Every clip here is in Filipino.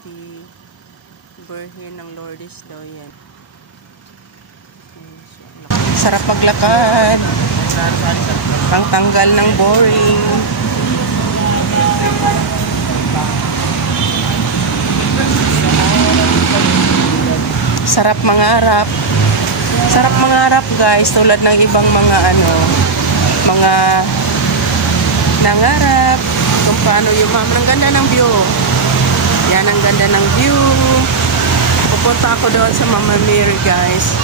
City. Birhen ng Lourdes daw yan. Sarap maglakad. Pangtanggal ng boring. Sarap mangarap. Sarap mangarap guys, tulad ng ibang mga mga nangarap kung paano yung ang ganda ng view. Yan ang ganda ng view. Pupunta ako doon sa Mama Mary guys.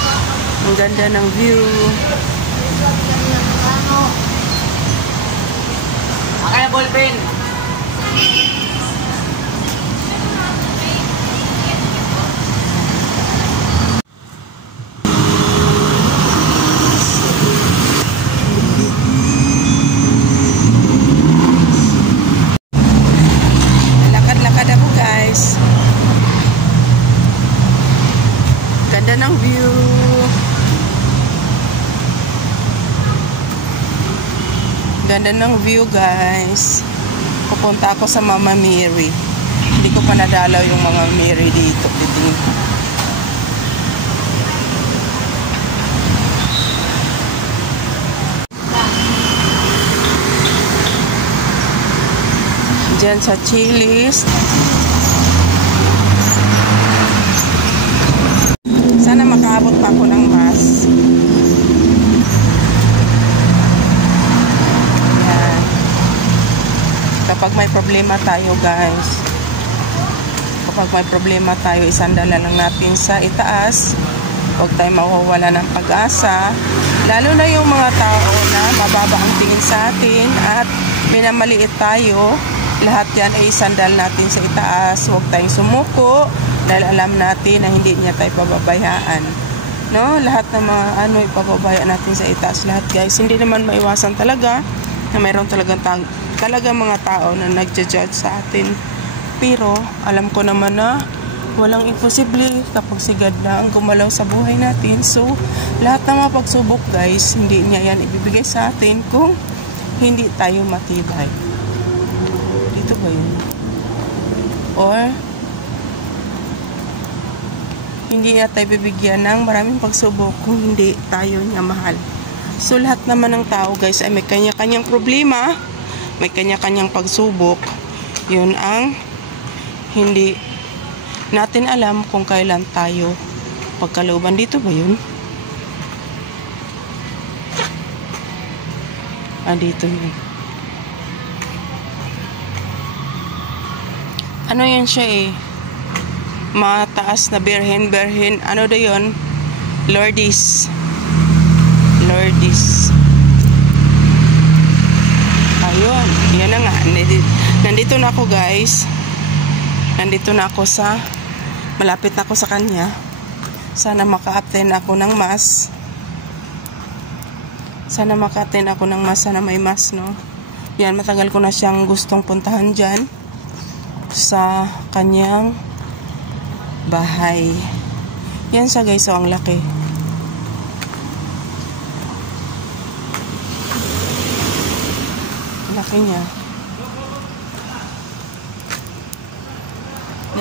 Ang ganda ng view. Makaya ballpen. Lakad-lakad ako guys. Ganda ng view. Ganda ng view guys. Pupunta ako sa Mama Mary. Hindi ko pa nadalaw yung mga Mary dito. Diyan sa Chili's. Sana makaabot pa ako ng mas. Yan. Kapag may problema tayo guys, kapag may problema tayo, isandala lang natin sa itaas. Huwag tayo mawawala ng pag-asa. Lalo na yung mga tao na mababa ang tingin sa atin at minamaliit tayo. Lahat yan ay isandal natin sa itaas. Huwag tayong sumuko dahil alam natin na hindi niya tayo pababayaan. No? Lahat ng mga ipababayaan natin sa itaas. Lahat guys, hindi naman maiwasan talaga na mayroon talaga mga tao na nagja-judge sa atin. Pero alam ko naman na walang imposible kapag si God na ang gumalaw sa buhay natin. So, lahat ng mga pagsubok guys, hindi niya yan ibibigay sa atin kung hindi tayo matibay. Dito ba yun? Or hindi niya tayo bibigyan ng maraming pagsubok kung hindi tayo niya mahal. So lahat naman ng tao guys ay may kanya-kanyang problema, may kanya-kanyang pagsubok. Yun ang hindi natin alam kung kailan tayo pagkalooban. Dito ba yun? Dito yun. Ano yan siya eh? Mataas na Birhen. Ano da yun? Lourdes. Ayun. Yan na nga. Nandito na ako guys. Nandito na ako malapit na ako sa kanya. Sana maka-attend ako ng mass. Sana may mass, no? Yan, matagal ko na siyang gustong puntahan dyan sa kanyang bahay. Yan siya guys, so ang laki. Laki niya.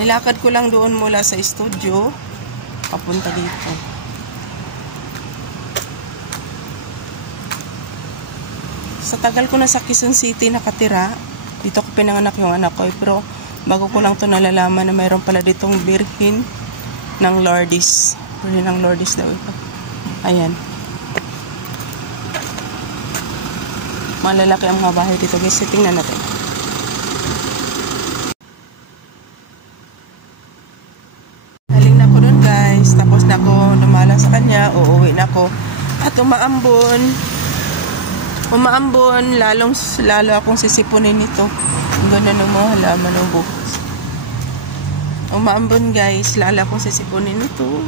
Nilakad ko lang doon mula sa studio papunta dito. Sa tagal ko na sa Quezon City nakatira, dito ko pinanganak yung anak ko, pero bago ko lang to nalalaman na mayroon pala ditong Birhen ng Lourdes. Birhen ng Lourdes daw ito. Ayan. Malalaki ang mga bahay dito guys. Tingnan natin. Haling na ako dun guys. Tapos na ako lumalang sa kanya. Uuwi na ako. At umaambon. Lalo akong sisipunin nito. Ang ganda ng mga halaman ng buhos. Umaambon guys, lala kong sisipunin ito.